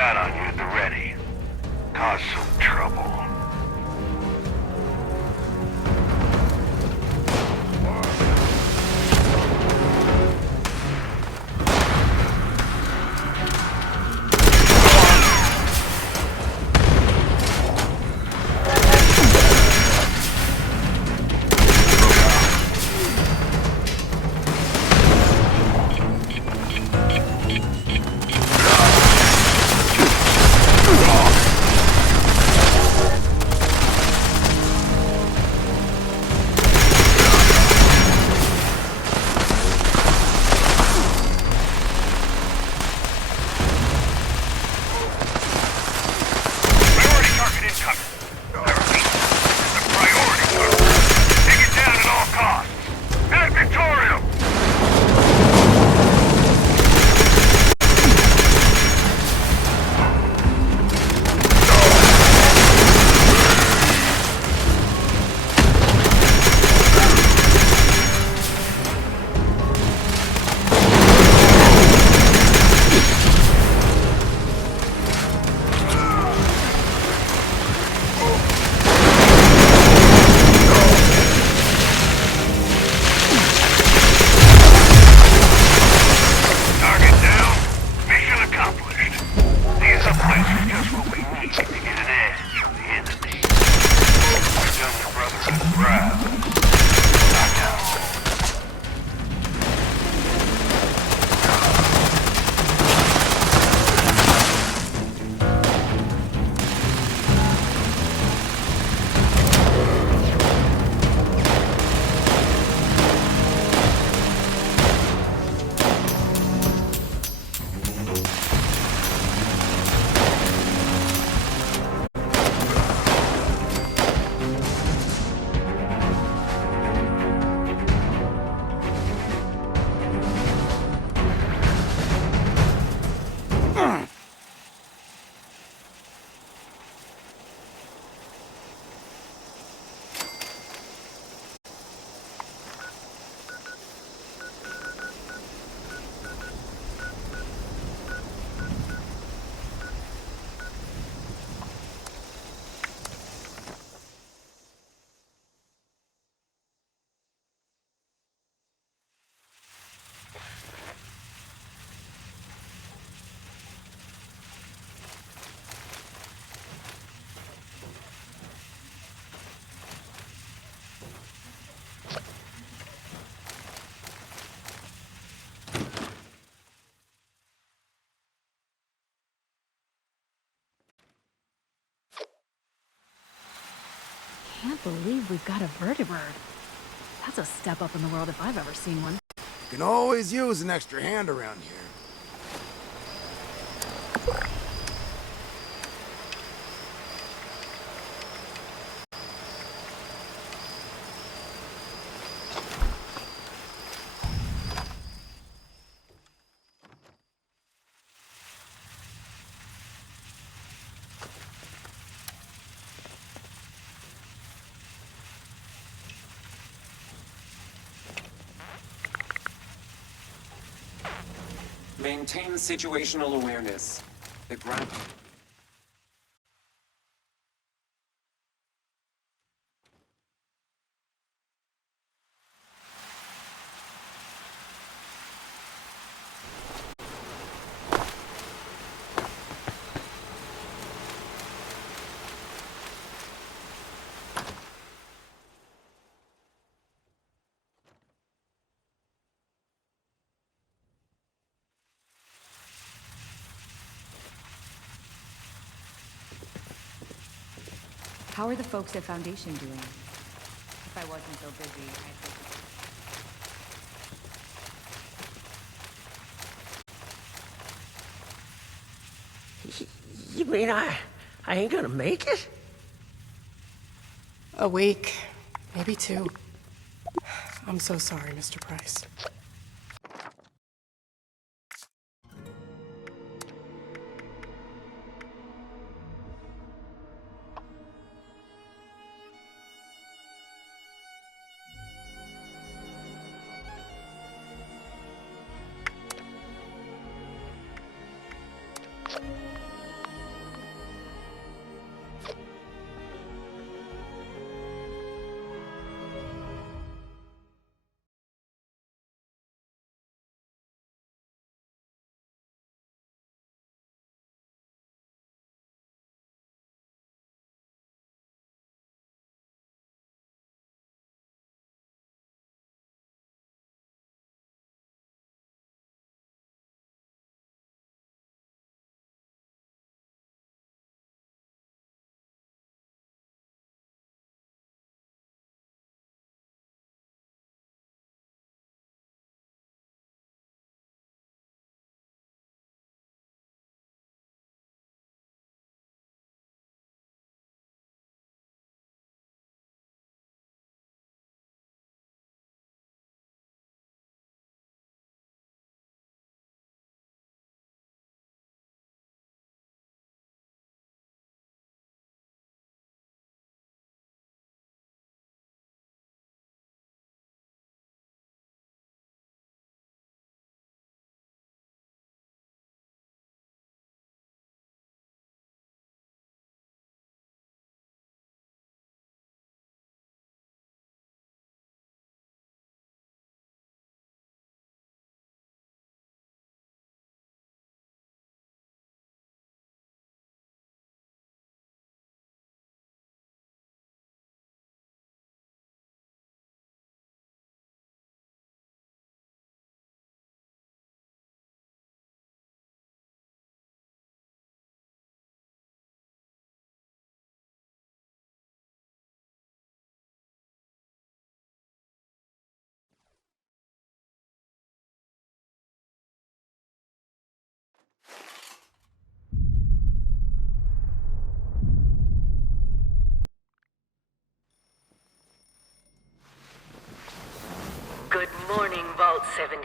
got on you at the ready. Cause some trouble. Can't believe we've got a vertibird. That's a step up in the world if I've ever seen one. Can always use an extra hand around here. Maintain situational awareness. The ground... How are the folks at Foundation doing? If I wasn't so busy, I'd... You mean I ain't gonna make it? A week, maybe two. I'm so sorry, Mr. Price.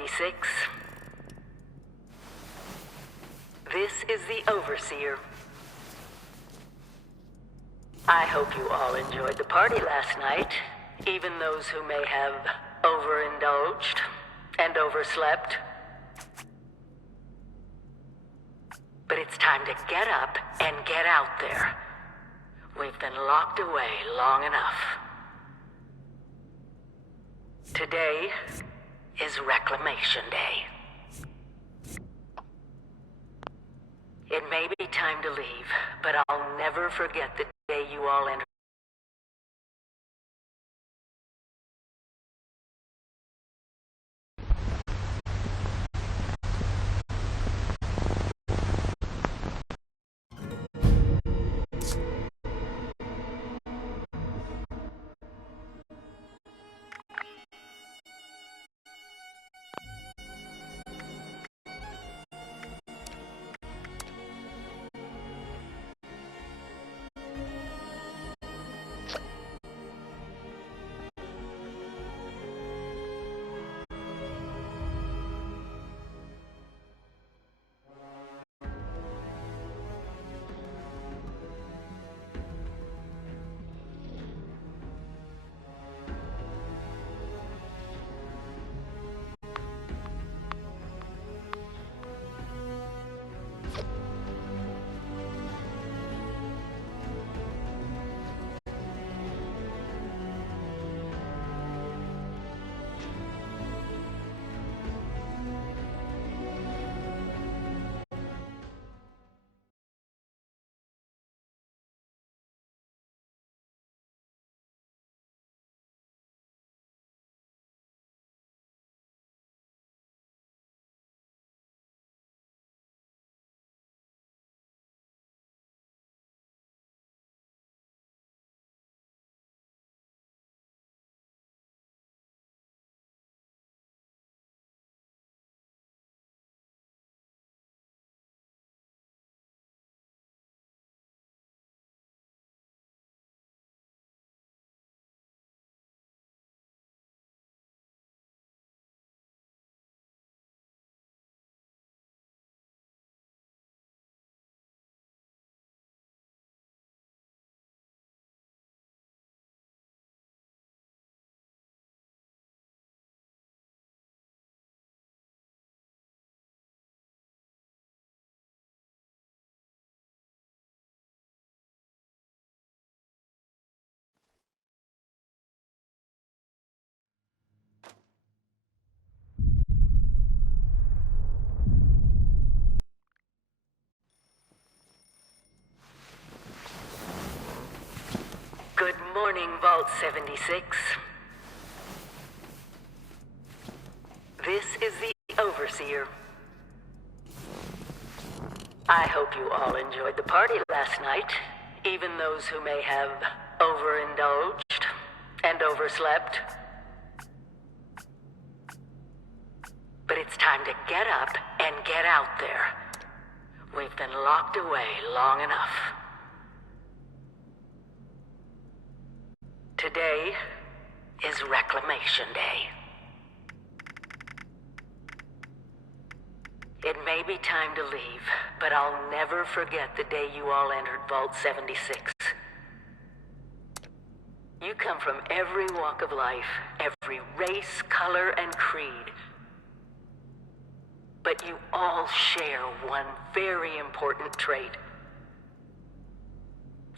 76. This is the Overseer. I hope you all enjoyed the party last night, even those who may have overindulged and overslept. But it's time to get up and get out there. We've been locked away long enough. Today is Reclamation Day. It may be time to leave, but I'll never forget the day you all entered. Good morning, Vault 76. This is the Overseer. I hope you all enjoyed the party last night, even those who may have overindulged and overslept. But it's time to get up and get out there. We've been locked away long enough. Today is Reclamation Day. It may be time to leave, but I'll never forget the day you all entered Vault 76. You come from every walk of life, every race, color, and creed. But you all share one very important trait.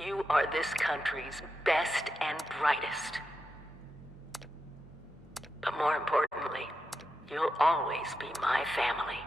You are this country's best and brightest. But more importantly, you'll always be my family.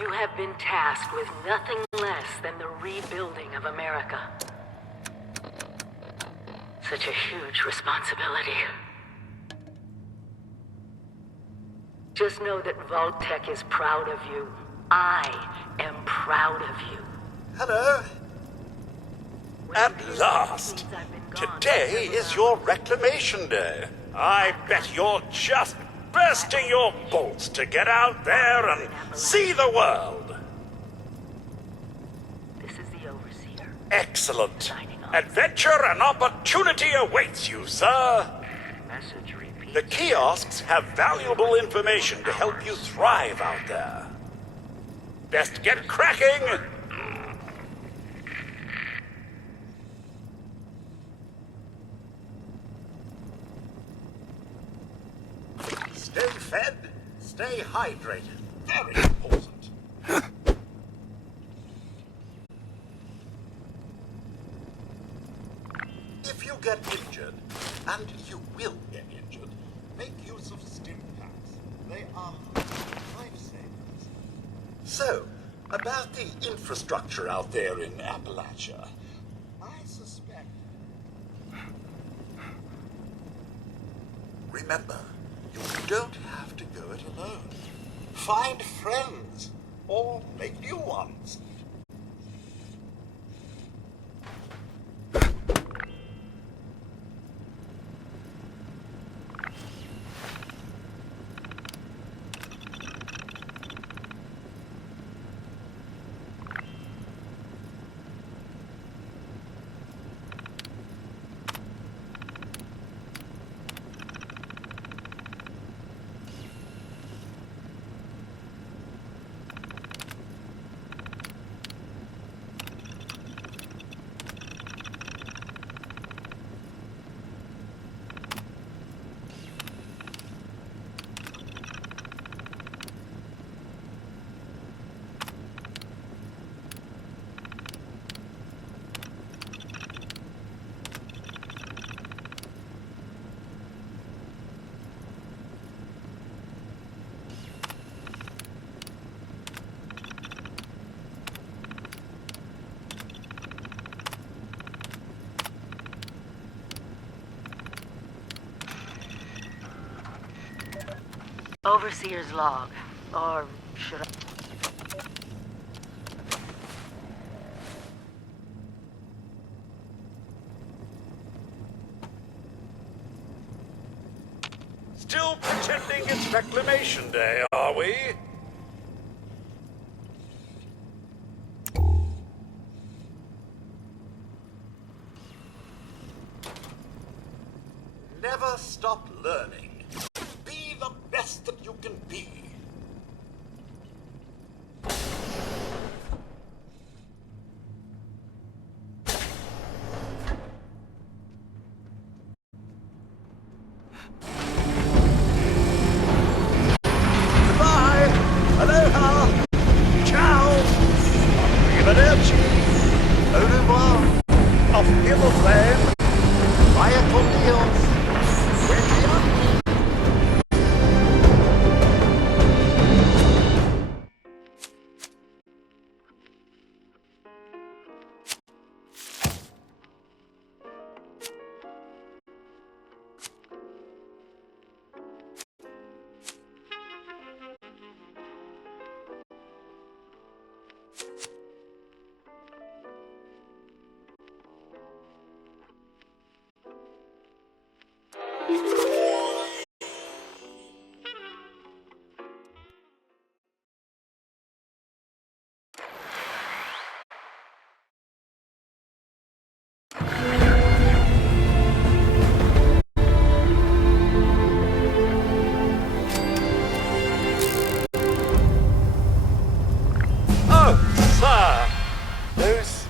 You have been tasked with nothing less than the rebuilding of America. Such a huge responsibility. Just know that Vault-Tec is proud of you. I am proud of you. Hello. At last! Today is your reclamation day. I bet you're just bursting your bolts to get out there and see the world. This is the Overseer. Excellent. Adventure and opportunity awaits you, sir. Message repeat. The kiosks have valuable information to help you thrive out there. Best get cracking! Stay fed, stay hydrated. Very important. If you get injured, and you will get injured, make use of stim packs. They are lifesavers. So, about the infrastructure out there in Appalachia, I suspect... Remember, you don't have to go it alone. Find friends, or make new ones. Overseer's log. Or should I... Still pretending it's Reclamation Day, are we? Never stop learning. Be the best that you can be. Goodbye. Aloha. Ciao. Arrivederci. Au revoir. Auf Wiedersehen. Vaya con Dios. Buen día.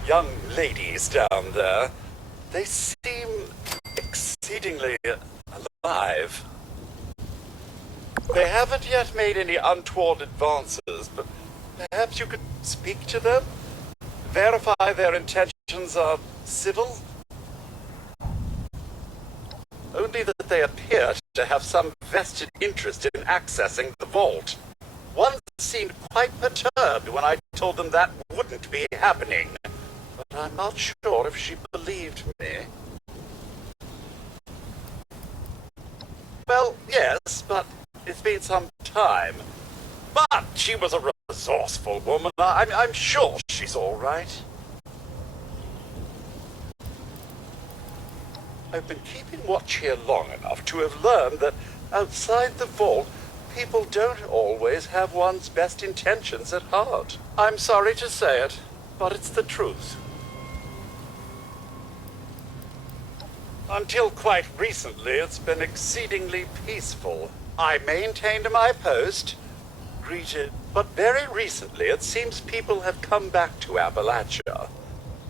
Young ladies down there, they seem exceedingly alive. They haven't yet made any untoward advances, but perhaps you could speak to them? Verify their intentions are civil? Only that they appear to have some vested interest in accessing the vault. One seemed quite perturbed when I told them that wouldn't be happening. But I'm not sure if she believed me. Well, yes, but it's been some time. But she was a resourceful woman. I'm sure she's all right. I've been keeping watch here long enough to have learned that outside the vault, people don't always have one's best intentions at heart. I'm sorry to say it, but it's the truth. Until quite recently, it's been exceedingly peaceful. I maintained my post, greeted, but very recently it seems people have come back to Appalachia.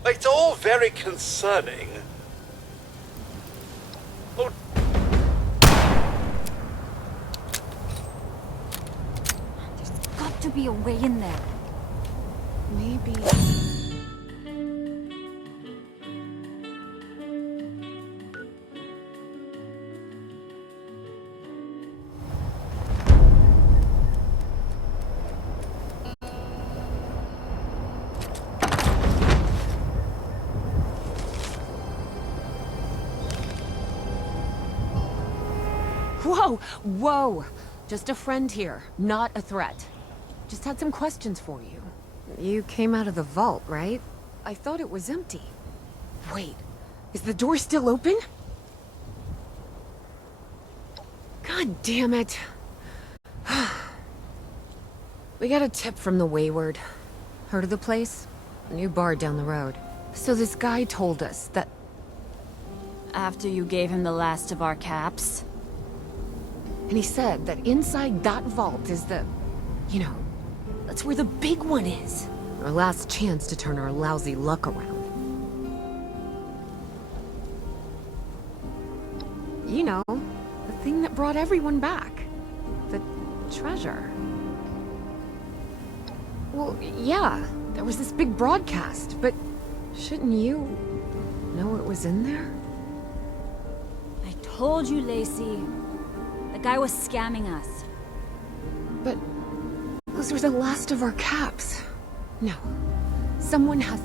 It's all very concerning. Oh, There's got to be a way in there. Maybe... Whoa! Whoa! Just a friend here, not a threat. Just had some questions for you. You came out of the vault, right? I thought it was empty. Wait, is the door still open? God damn it. We got a tip from the Wayward. Heard of the place? A new bar down the road. So this guy told us that... After you gave him the last of our caps? And he said that inside that vault is the... You know, that's where the big one is. Our last chance to turn our lousy luck around. You know, the thing that brought everyone back. The treasure. Well, yeah, there was this big broadcast, but shouldn't you know what was in there? I told you, Lacey. The guy was scamming us. But those were the last of our caps. No, someone has...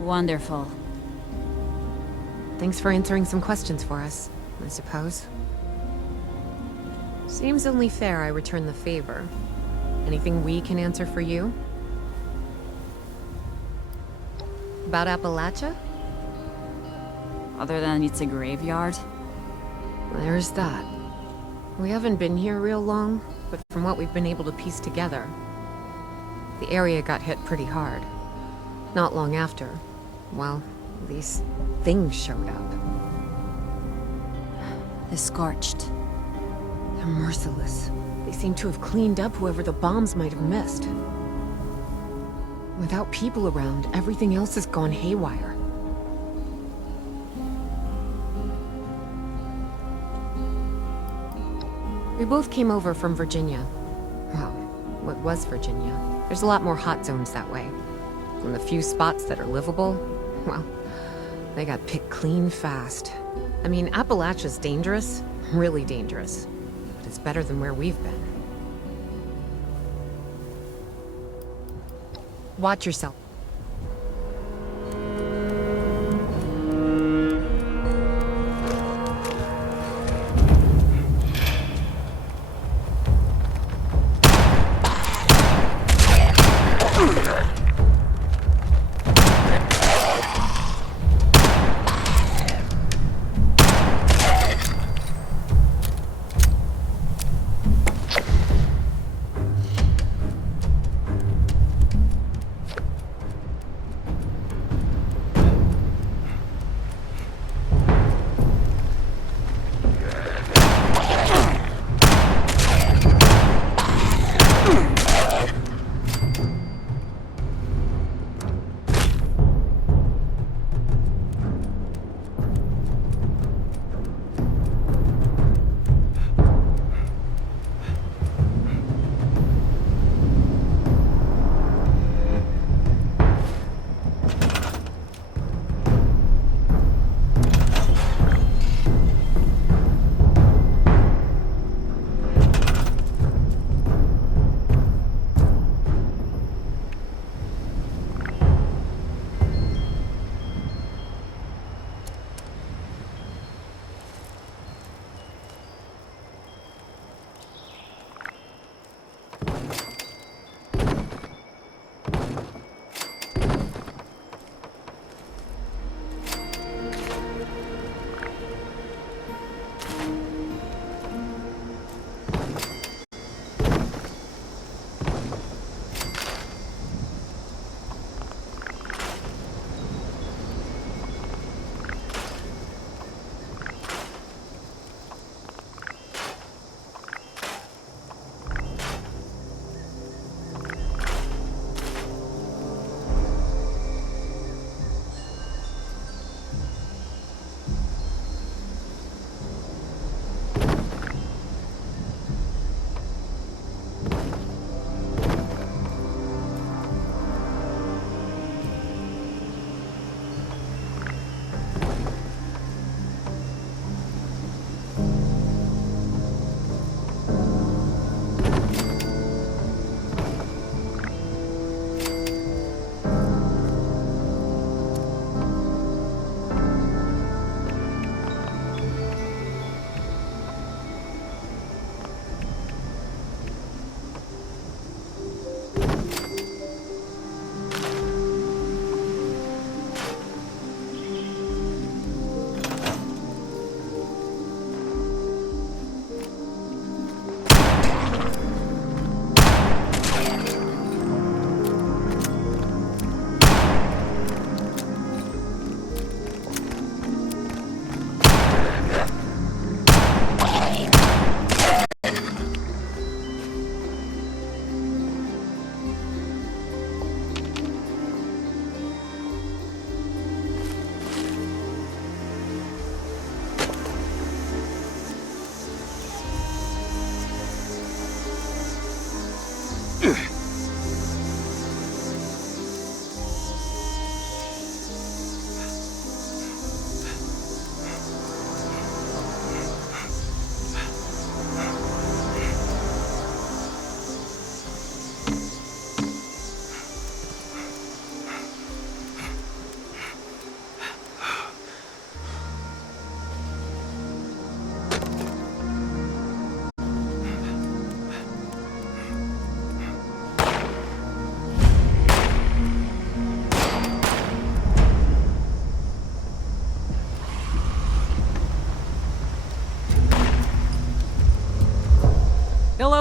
Wonderful. Thanks for answering some questions for us, I suppose. Seems only fair I return the favor. Anything we can answer for you? About Appalachia? Other than it's a graveyard? There's that. We haven't been here real long, but from what we've been able to piece together, the area got hit pretty hard. Not long after, well, these things showed up. The Scorched. They're merciless. They seem to have cleaned up whoever the bombs might have missed. Without people around, everything else has gone haywire. We both came over from Virginia. Well, what was Virginia? There's a lot more hot zones that way. And the few spots that are livable, well, they got picked clean fast. I mean, Appalachia's dangerous, really dangerous. But it's better than where we've been. Watch yourself.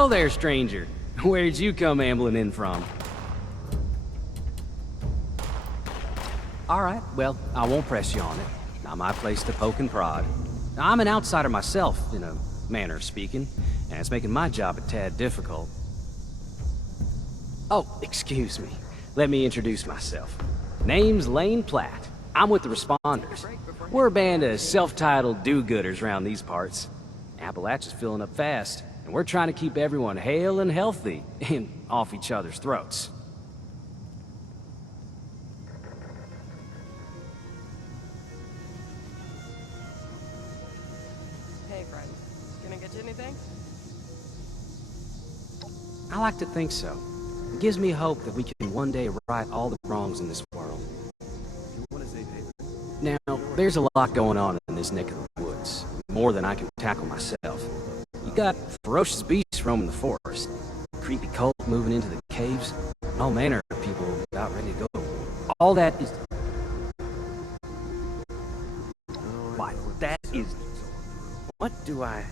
Hello there, stranger. Where'd you come ambling in from? Alright, well, I won't press you on it. Not my place to poke and prod. I'm an outsider myself, in a manner of speaking, and it's making my job a tad difficult. Oh, excuse me. Let me introduce myself. Name's Lane Platt. I'm with the Responders. We're a band of self-titled do-gooders around these parts. Appalachia's filling up fast, and we're trying to keep everyone hale and healthy and off each other's throats. Hey, friend. Can I get you anything? I like to think so. It gives me hope that we can one day right all the wrongs in this world. Now, there's a lot going on in this neck of the woods. More than I can tackle myself. You got ferocious beasts roaming the forest, creepy cult moving into the caves, all manner of people about ready to go. All that is... Why, that is... What do I...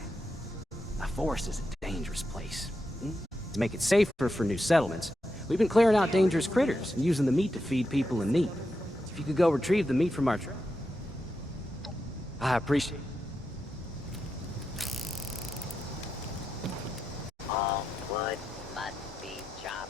A forest is a dangerous place. To make it safer for new settlements, we've been clearing out dangerous critters and using the meat to feed people in need. If you could go retrieve the meat from our... I appreciate it. All wood must be chopped.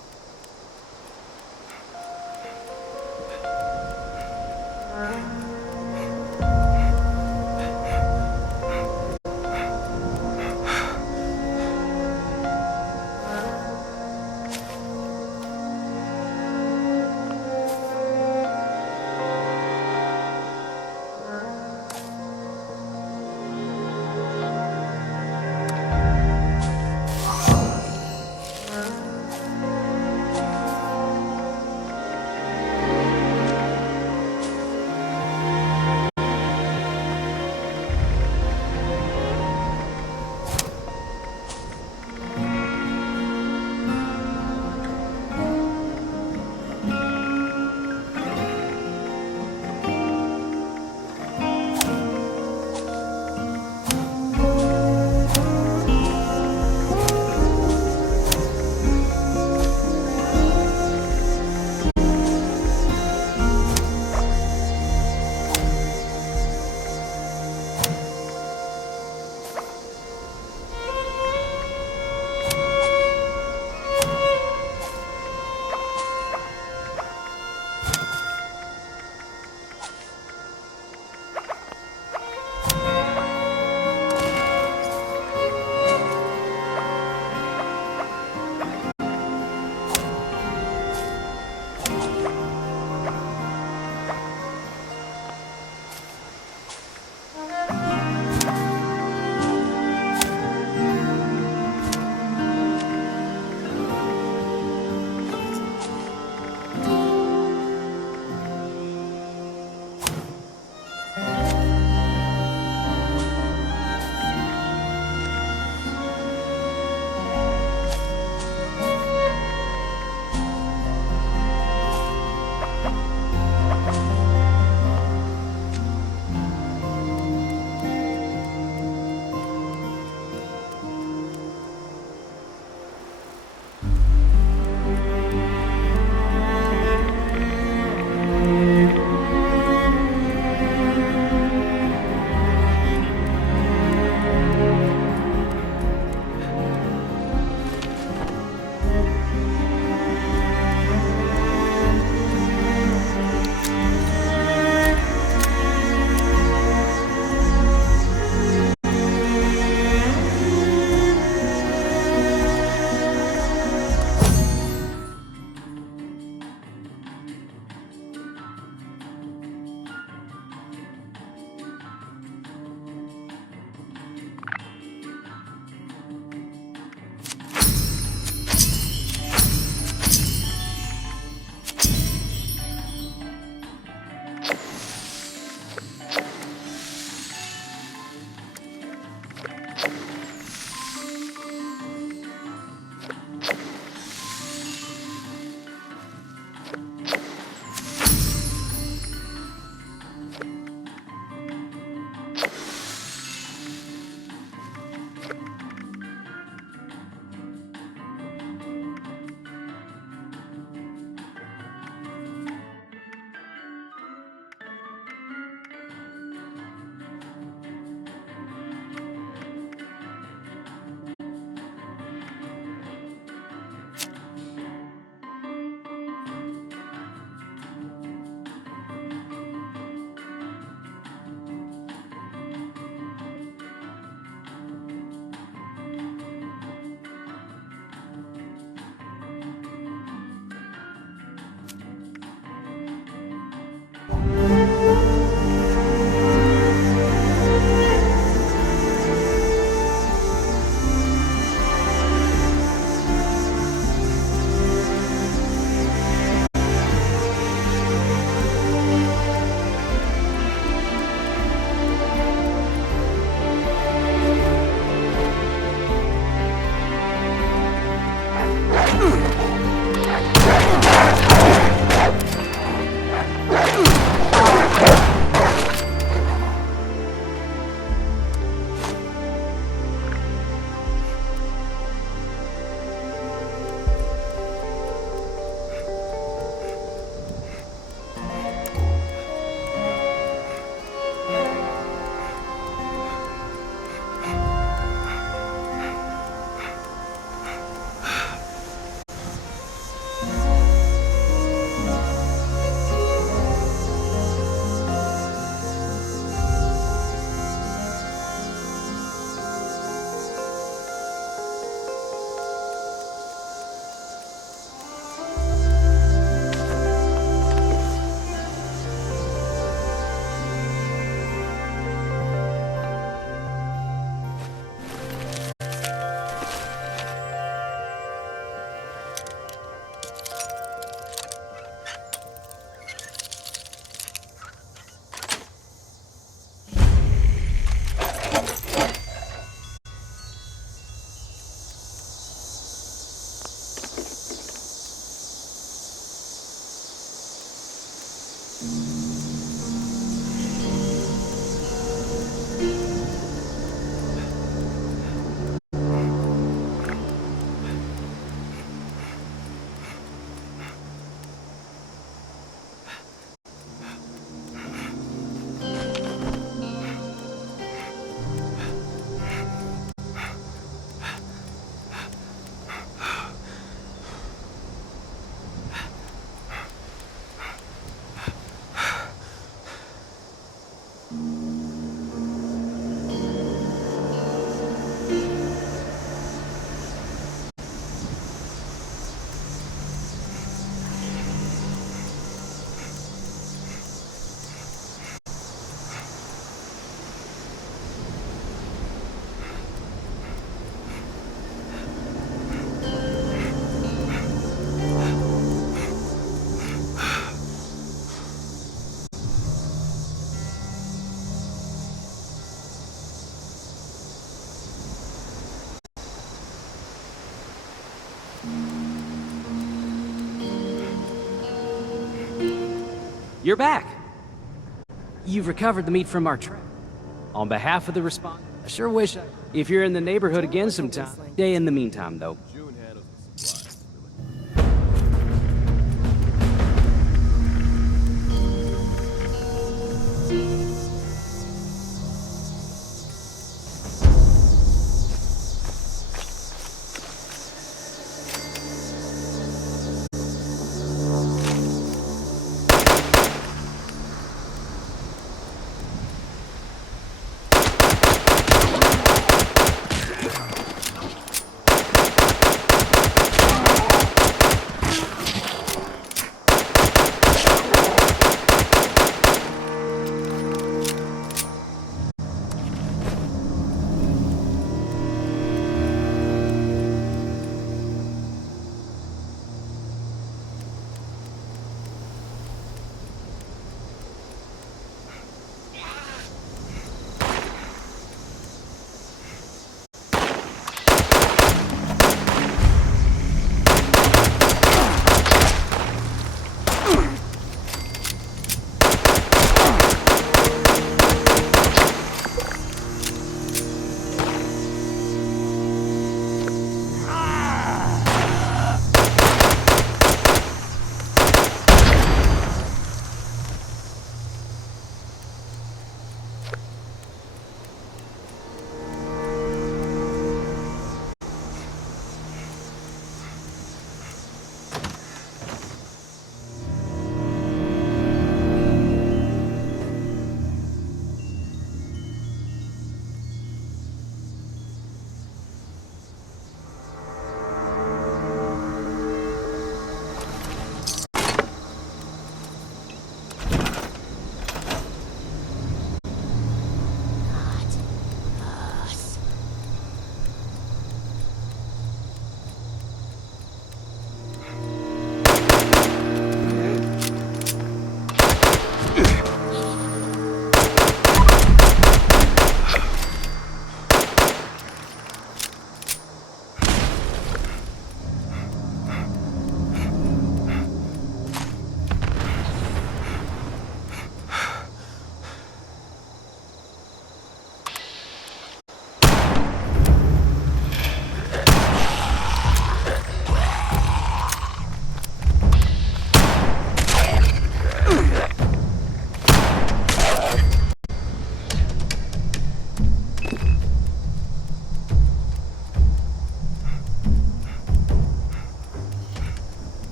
You're back. You've recovered the meat from our trap. On behalf of the responders, I sure wish if you're in the neighborhood again sometime. Stay in the meantime, though.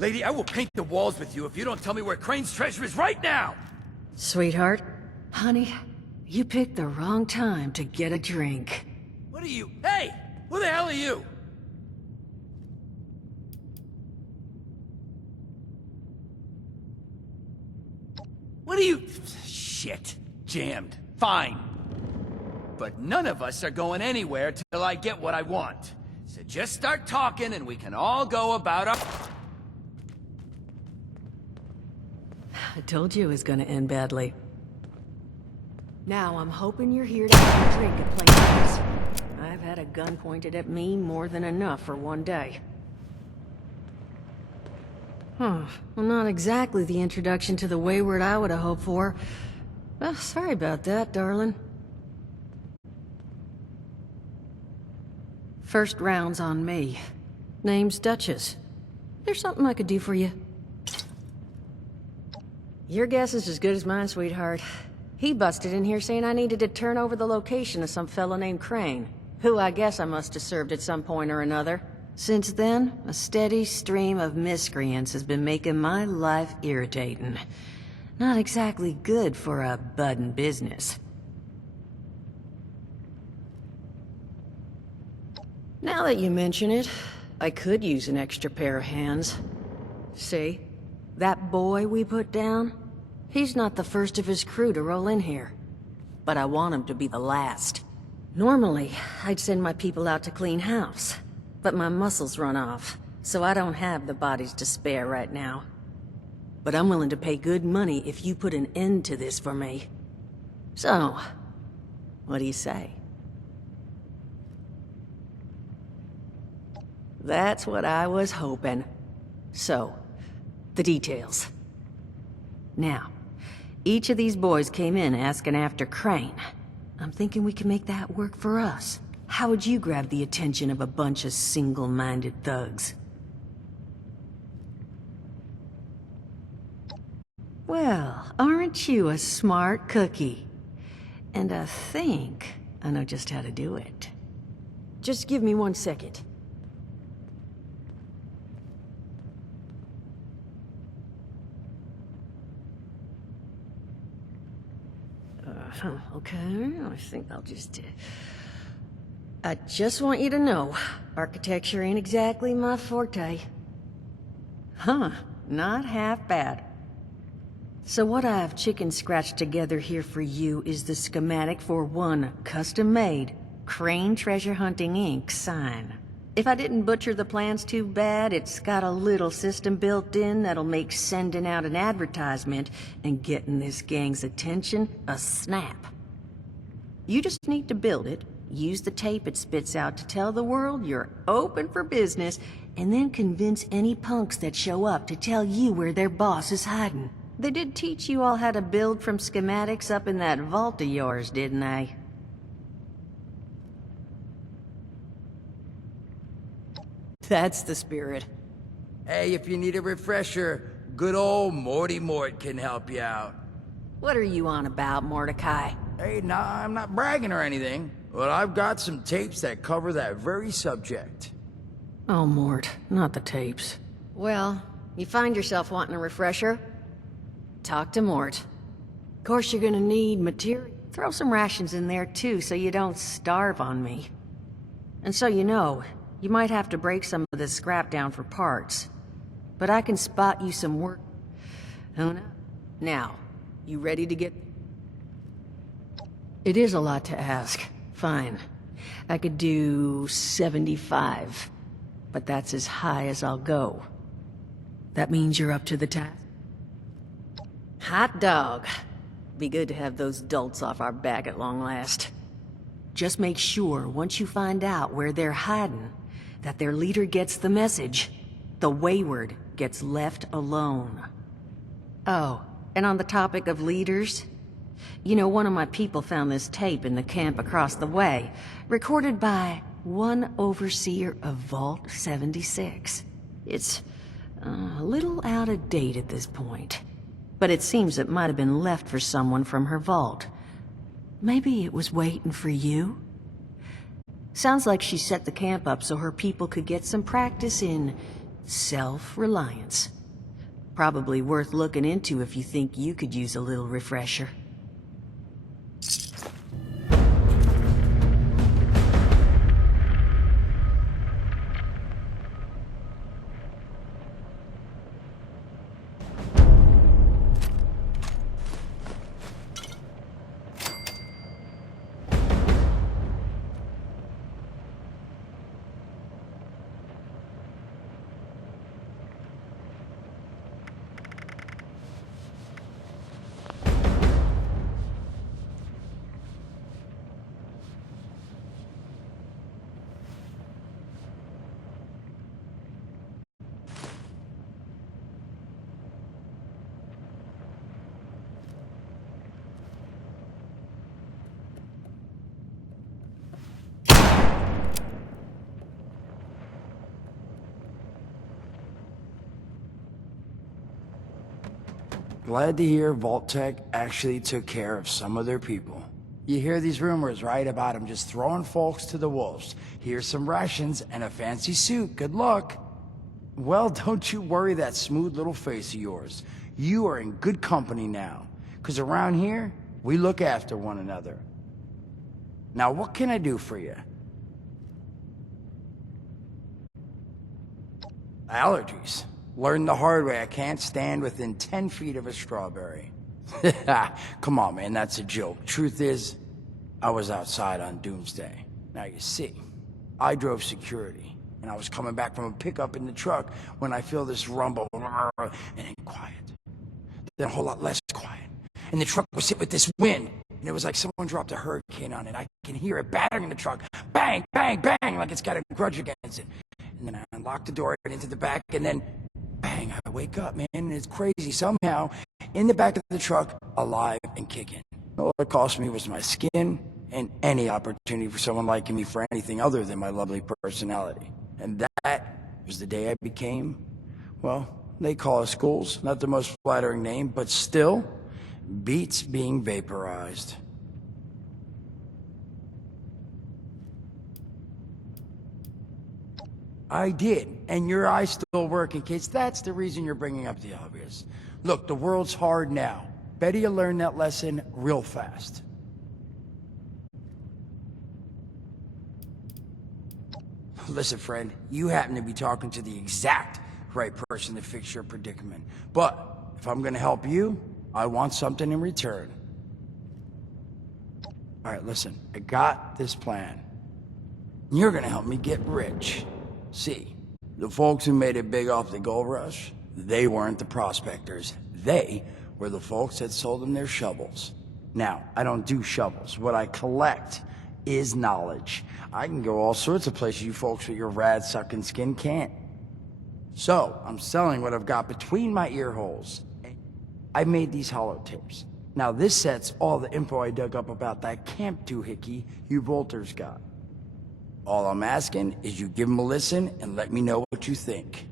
Lady, I will paint the walls with you if you don't tell me where Crane's treasure is right now! Sweetheart, honey, you picked the wrong time to get a drink. What are you? Hey! Who the hell are you? What are you... Shit. Jammed. Fine. But none of us are going anywhere till I get what I want. So just start talking and we can all go about our... I told you it was gonna end badly. Now I'm hoping you're here to have a drink at places. I've had a gun pointed at me more than enough for one day. Huh. Well, not exactly the introduction to the Wayward I would have hoped for. Well, sorry about that, darling. First round's on me. Name's Duchess. There's something I could do for you. Your guess is as good as mine, sweetheart. He busted in here saying I needed to turn over the location of some fellow named Crane, who I guess I must have served at some point or another. Since then, a steady stream of miscreants has been making my life irritating. Not exactly good for a budding business. Now that you mention it, I could use an extra pair of hands. See? That boy we put down? He's not the first of his crew to roll in here. But I want him to be the last. Normally, I'd send my people out to clean house. But my muscles run off, so I don't have the bodies to spare right now. But I'm willing to pay good money if you put an end to this for me. So, what do you say? That's what I was hoping. So, the details. Now, each of these boys came in asking after Crane. I'm thinking we can make that work for us. How would you grab the attention of a bunch of single-minded thugs? Well, aren't you a smart cookie? And I think I know just how to do it. Just give me 1 second. Okay, I think I'll just... I just want you to know, architecture ain't exactly my forte. Huh, not half bad. So what I've chicken scratched together here for you is the schematic for one custom-made Crane Treasure Hunting Inc. sign. If I didn't butcher the plans too bad, it's got a little system built in that'll make sending out an advertisement and getting this gang's attention a snap. You just need to build it, use the tape it spits out to tell the world you're open for business, and then convince any punks that show up to tell you where their boss is hiding. They did teach you all how to build from schematics up in that vault of yours, didn't they? That's the spirit. Hey, if you need a refresher, good old Morty Mort can help you out. What are you on about, Mordecai? Hey, nah, I'm not bragging or anything, but I've got some tapes that cover that very subject. Oh, Mort, not the tapes. Well, you find yourself wanting a refresher? Talk to Mort. Of course you're gonna need material. Throw some rations in there too, so you don't starve on me. And so you know, you might have to break some of this scrap down for parts. But I can spot you some work. Oh no. Now, you ready to get... It is a lot to ask. Fine. I could do 75. But that's as high as I'll go. That means you're up to the task? Hot dog. Be good to have those dolts off our back at long last. Just make sure, once you find out where they're hiding, that their leader gets the message. The Wayward gets left alone. Oh, and on the topic of leaders, you know, one of my people found this tape in the camp across the way, recorded by one overseer of Vault 76. It's a little out of date at this point, but it seems it might have been left for someone from her vault. Maybe it was waiting for you? Sounds like she set the camp up so her people could get some practice in Self-reliance. Probably worth looking into if you think you could use a little refresher. Glad to hear Vault-Tec actually took care of some of their people. You hear these rumors, right, about them just throwing folks to the wolves. Here's some rations and a fancy suit. Good luck. Well, don't you worry that smooth little face of yours. You are in good company now. 'Cause around here, we look after one another. Now, what can I do for you? Allergies. Learned the hard way I can't stand within 10 feet of a strawberry. Come on, man, that's a joke. Truth is, I was outside on Doomsday. Now you see, I drove security, and I was coming back from a pickup in the truck when I feel this rumble, and then quiet. Then a whole lot less quiet. And the truck was hit with this wind, and it was like someone dropped a hurricane on it. I can hear it battering the truck. Bang, bang, bang, like it's got a grudge against it. And then I unlocked the door into the back, and then bang, I wake up, man, and it's crazy. Somehow, in the back of the truck, alive and kicking. All it cost me was my skin and any opportunity for someone liking me for anything other than my lovely personality. And that was the day I became, well, they call us ghouls. Not the most flattering name, but still, beats being vaporized. I did, and your eye's still working, kids. That's the reason you're bringing up the obvious. Look, the world's hard now. Better you learn that lesson real fast. Listen, friend, you happen to be talking to the exact right person to fix your predicament. But if I'm gonna help you, I want something in return. All right, listen, I got this plan. You're gonna help me get rich. See, the folks who made it big off the gold rush, they weren't the prospectors. They were the folks that sold them their shovels. Now, I don't do shovels. What I collect is knowledge. I can go all sorts of places you folks with your rad-sucking skin can't. So, I'm selling what I've got between my ear holes. I made these holotapes. Now, this set's all the info I dug up about that camp doohickey you Volters got. All I'm asking is you give them a listen and let me know what you think.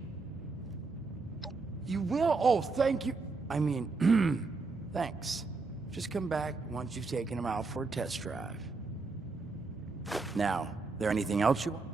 You will? Oh, thank you. I mean, thanks. Just come back once you've taken them out for a test drive. Now, there anything else you want?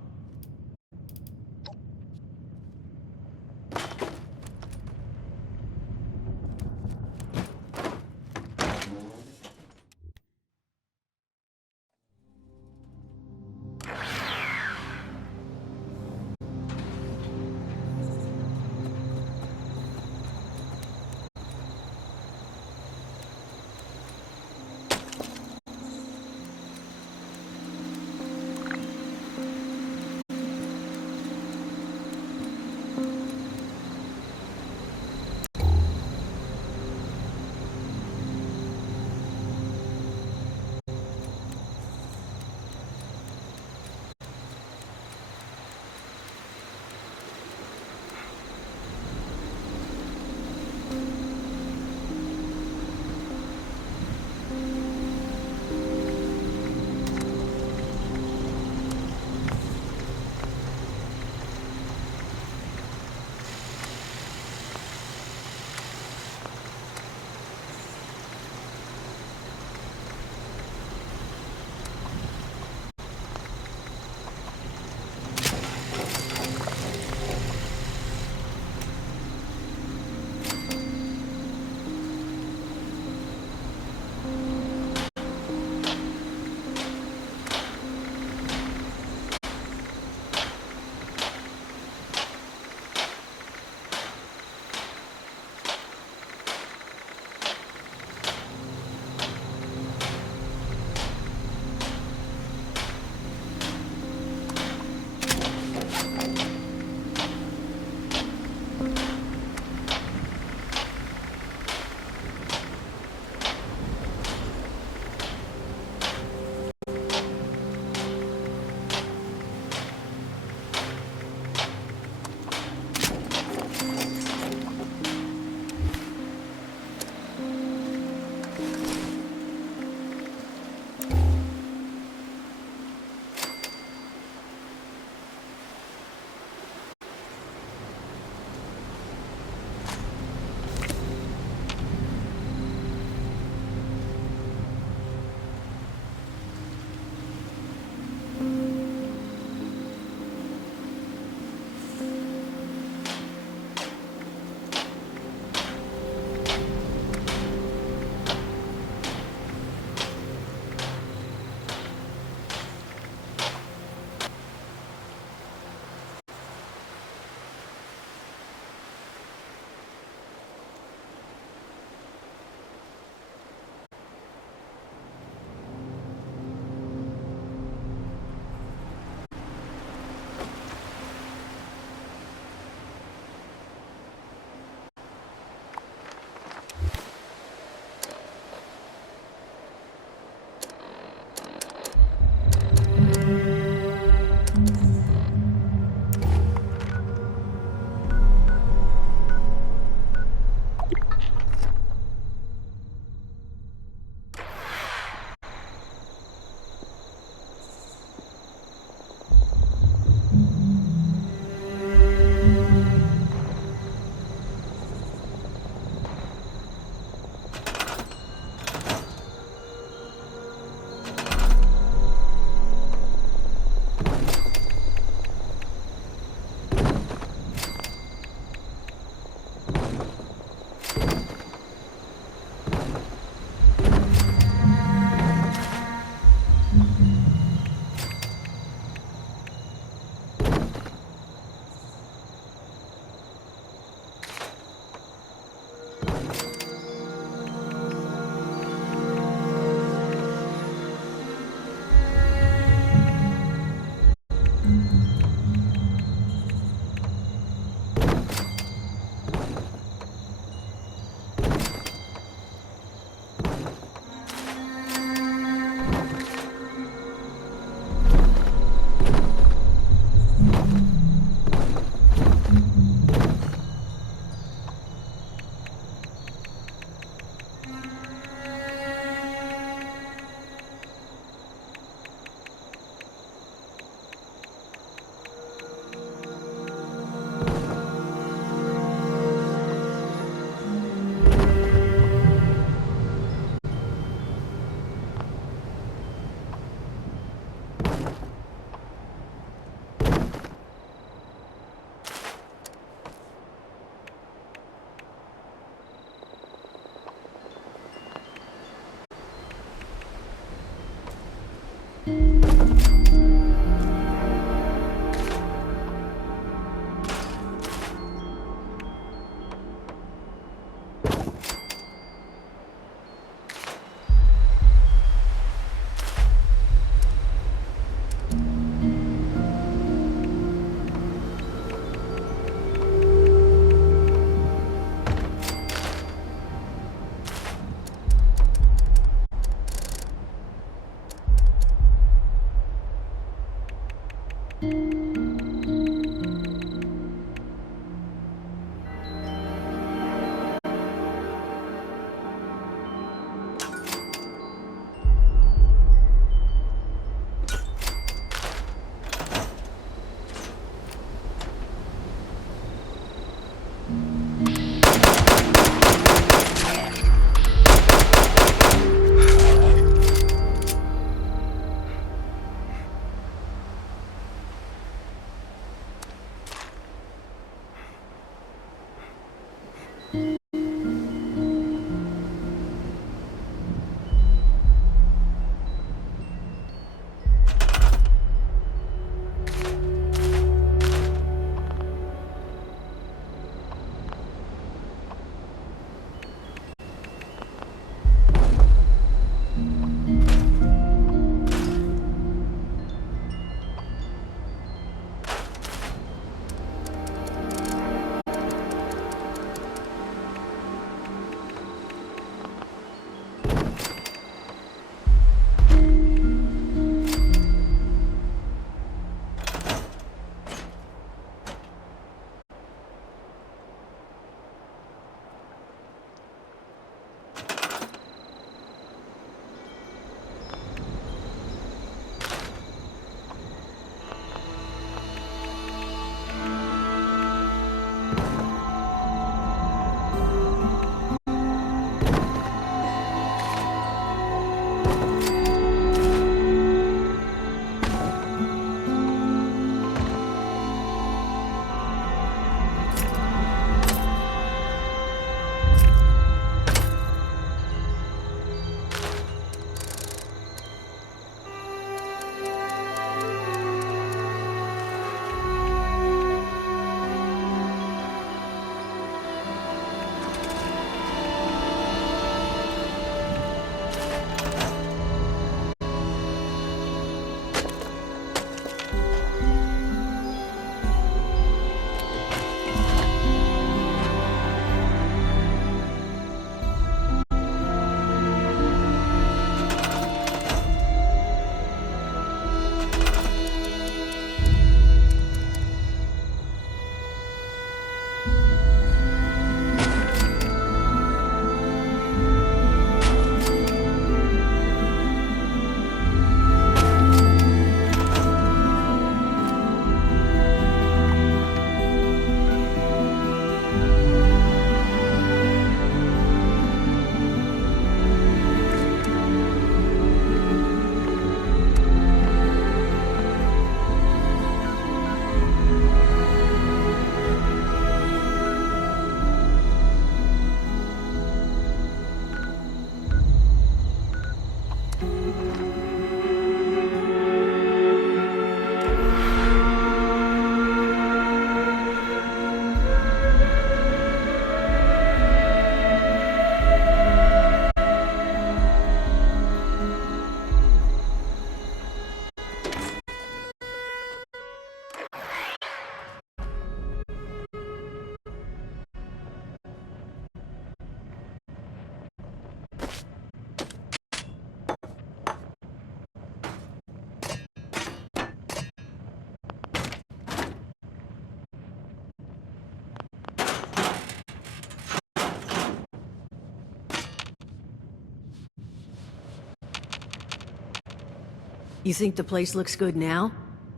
You think the place looks good now?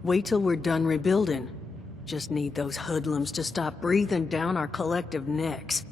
Wait till we're done rebuilding. Just need those hoodlums to stop breathing down our collective necks.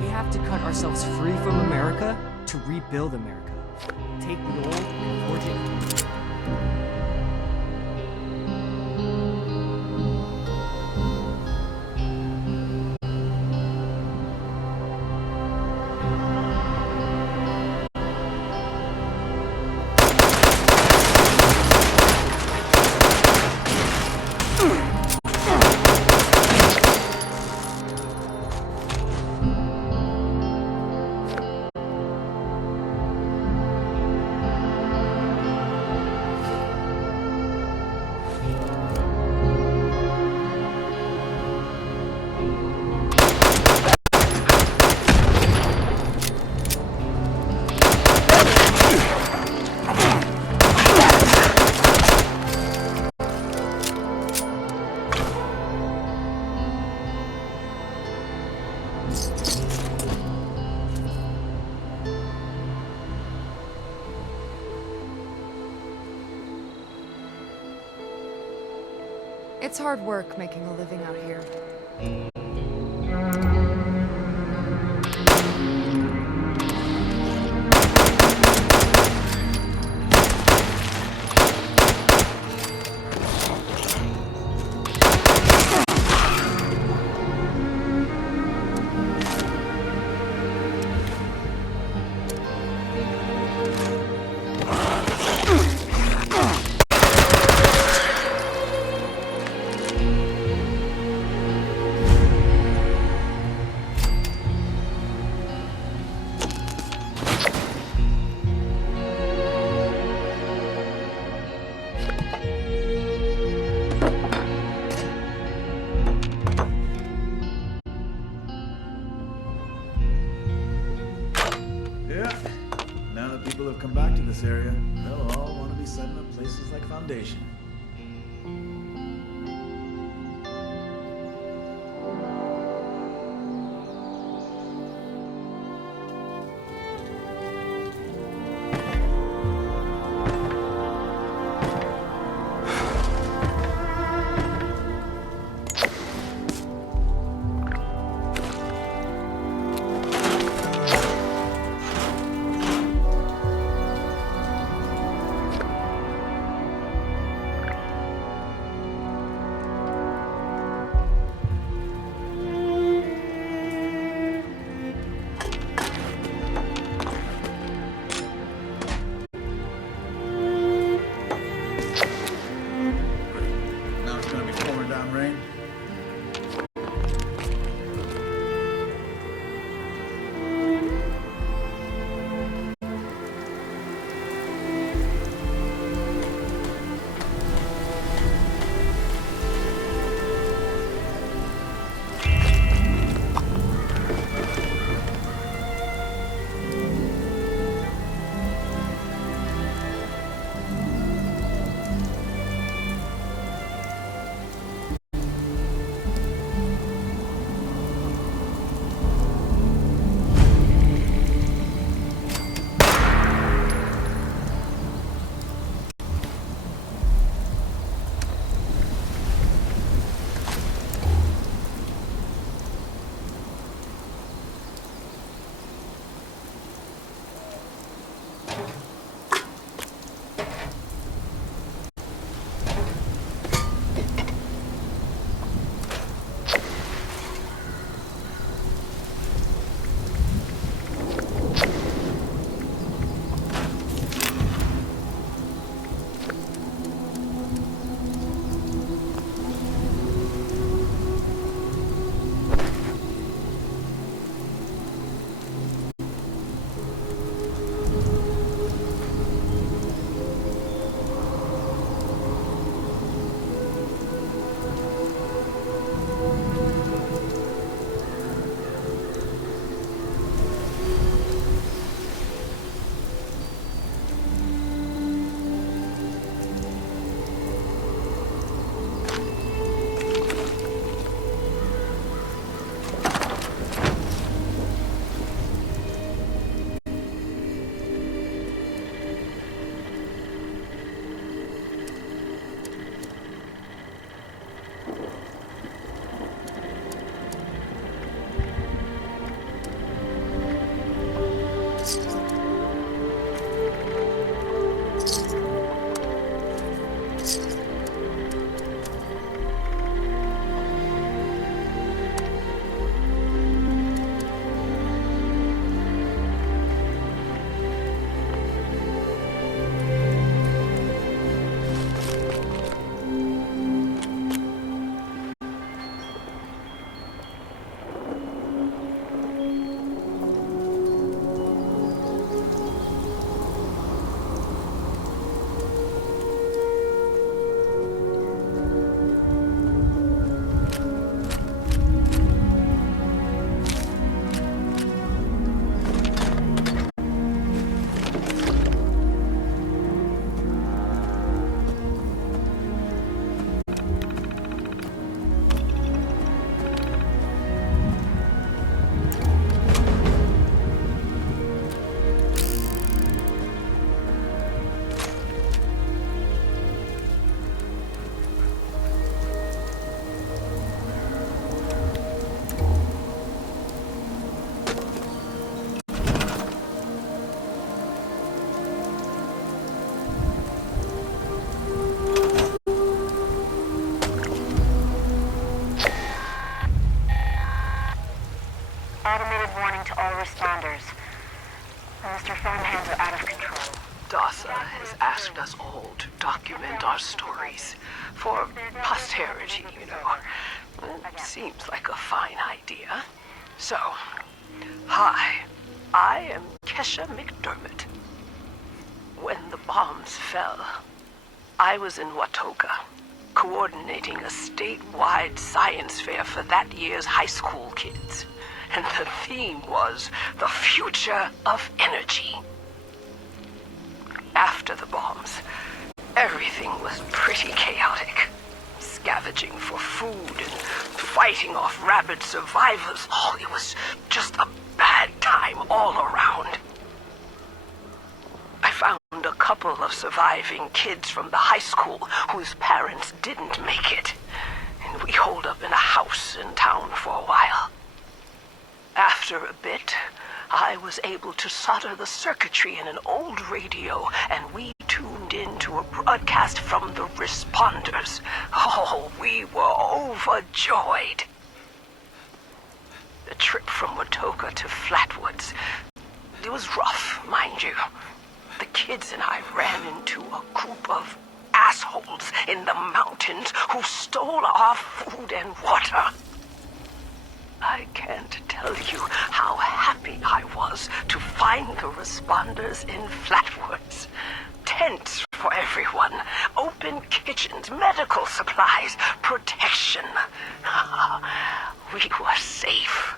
We have to cut ourselves free from America to rebuild America. Take the old and forge it new. It's hard work making a living out here. Have come back to this area, they'll all want to be setting up places like Foundation. asked us all to document our stories for posterity, you know. It seems like a fine idea. So, hi, I am Kesha McDermott. When the bombs fell, I was in Watoga, coordinating a statewide science fair for that year's high school kids. And the theme was the future of energy. After the bombs, everything was pretty chaotic. Scavenging for food and fighting off rabid survivors. Oh, it was just a bad time all around. I found a couple of surviving kids from the high school whose parents didn't make it. And we holed up in a house in town for a while. After a bit, I was able to solder the circuitry in an old radio, and we tuned into a broadcast from the responders. Oh, we were overjoyed. The trip from Watoga to Flatwoods, it was rough, mind you. The kids and I ran into a group of assholes in the mountains who stole our food and water. I can't tell you how happy I was to find the responders in Flatwoods. Tents for everyone, open kitchens, medical supplies, protection. We were safe.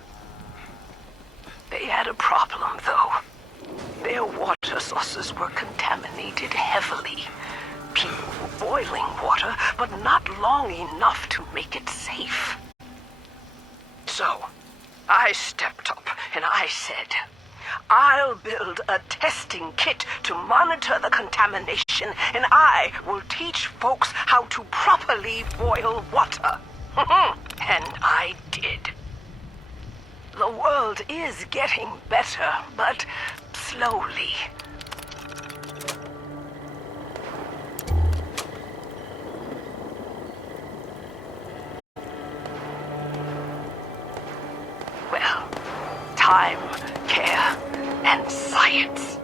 They had a problem, though. Their water sources were contaminated heavily. People were boiling water, but not long enough to make it safe. So, I stepped up and I said, I'll build a testing kit to monitor the contamination, and I will teach folks how to properly boil water. And I did. The world is getting better, but slowly. Well, time, care, and science.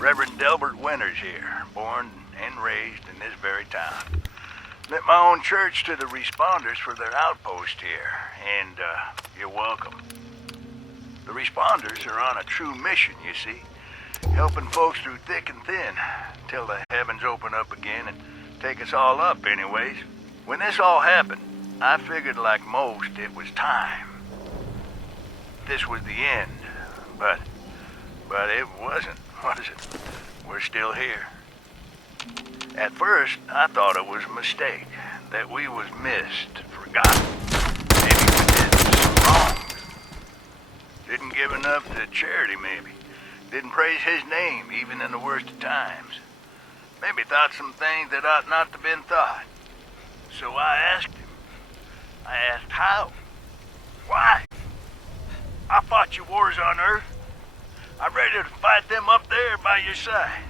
Reverend Delbert Winters here, born and raised in this very town. Lent my own church to the responders for their outpost here, and you're welcome. The responders are on a true mission, you see, helping folks through thick and thin, till the heavens open up again and take us all up anyways. When this all happened, I figured like most it was time. This was the end, but it wasn't. Was it? We're still here. At first, I thought it was a mistake, that we was missed, forgotten. Maybe we did some wrong. Didn't give enough to charity, maybe. Didn't praise his name, even in the worst of times. Maybe thought some things that ought not to have been thought. So I asked him. I asked how? Why? I fought your wars on Earth. I'm ready to fight them up there by your side.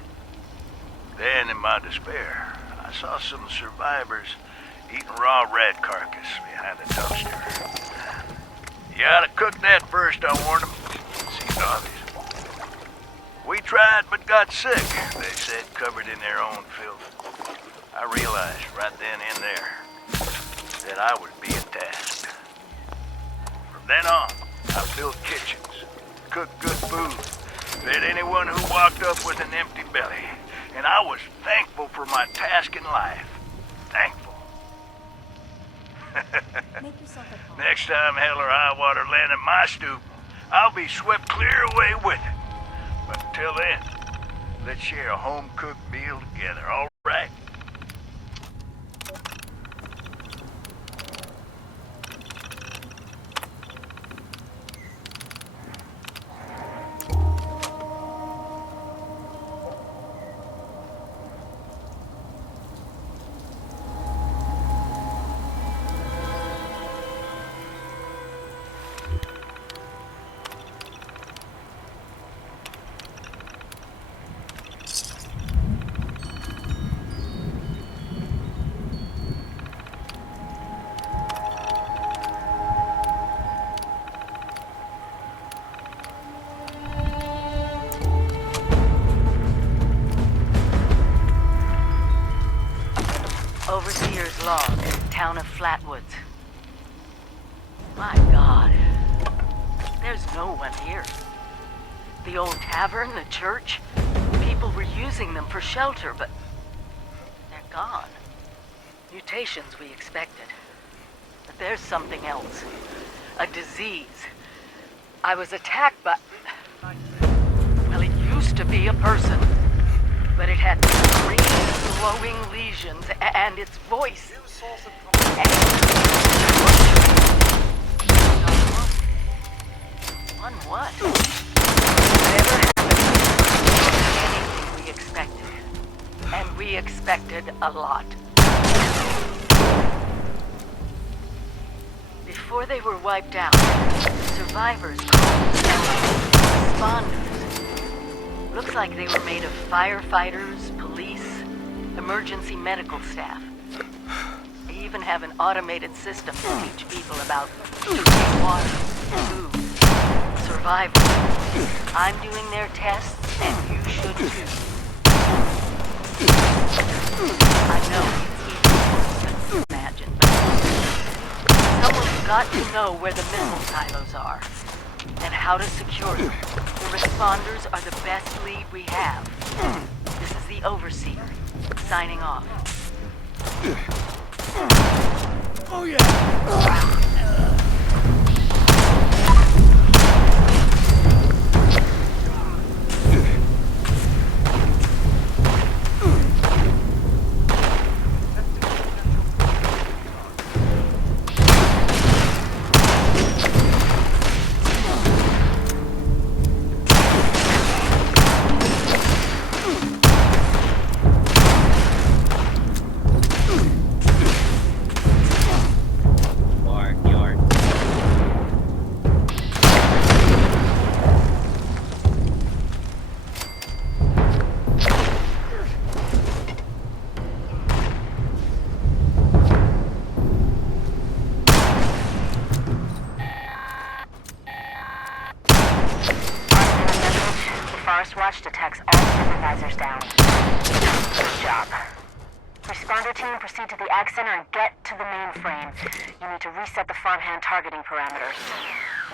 Then, in my despair, I saw some survivors eating raw rat carcass behind the dumpster. You ought to cook that first, I warned them. Seemed obvious. We tried but got sick, they said, covered in their own filth. I realized right then and there that I was being tasked. From then on, I built kitchens, cooked good food, fed anyone who walked up with an empty belly, and I was thankful for my task in life. Thankful. Next time hell or high water land at my stoop, I'll be swept clear away with it. But until then, let's share a home-cooked meal together, all right? Overseer's log, town of Flatwoods. My God. There's no one here. The old tavern, the church, people were using them for shelter, but they're gone. Mutations we expected. But there's something else. A disease. I was attacked by... Well, it used to be a person. But it had green, glowing lesions, and its voice. On what? Whatever happened, anything we expected. And we expected a lot. Before they were wiped out, survivors called themselves responders. Looks like they were made of firefighters, police, emergency medical staff. They even have an automated system to teach people about drinking water, food, survival. I'm doing their tests, and you should too. I know it's easy to imagine, but someone's got to know where the missile silos are, and how to secure them. The responders are the best lead we have. This is the Overseer, signing off. Oh yeah! Watch detects all supervisors down. Good job. Responder team, proceed to the Ag Center and get to the mainframe. You need to reset the farmhand targeting parameters.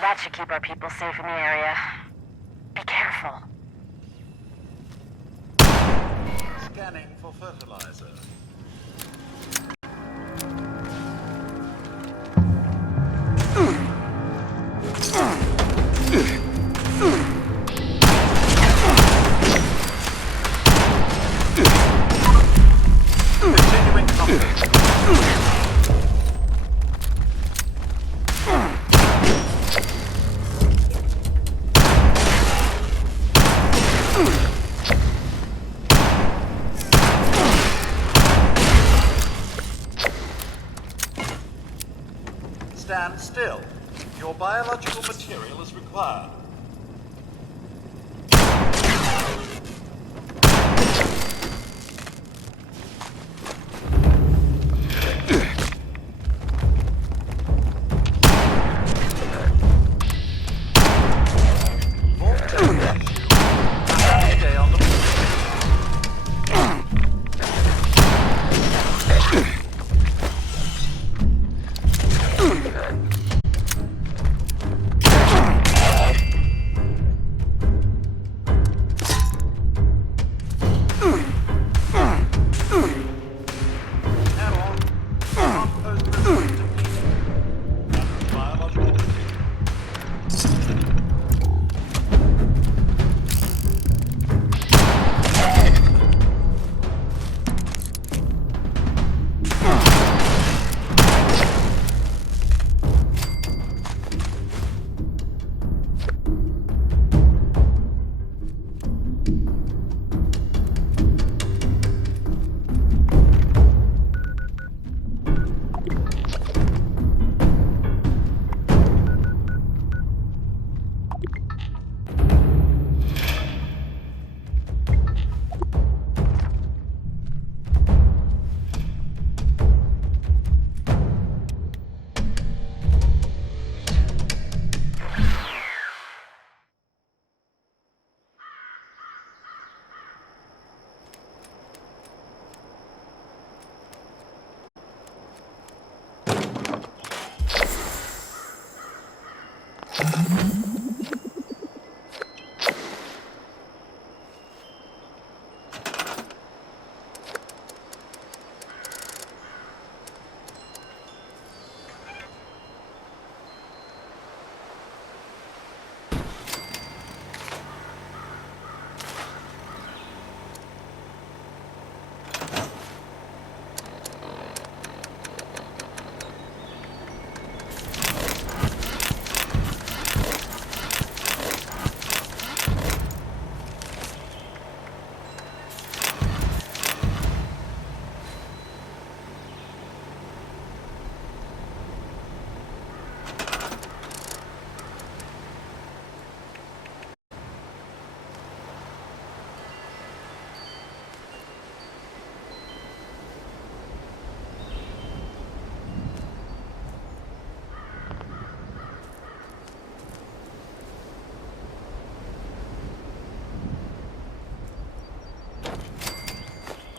That should keep our people safe in the area. Be careful. Scanning for fertilizer. Stand still. Your biological material is required.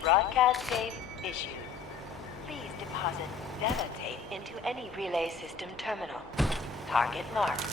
Broadcast tape issued. Please deposit data tape into any relay system terminal. Target marked.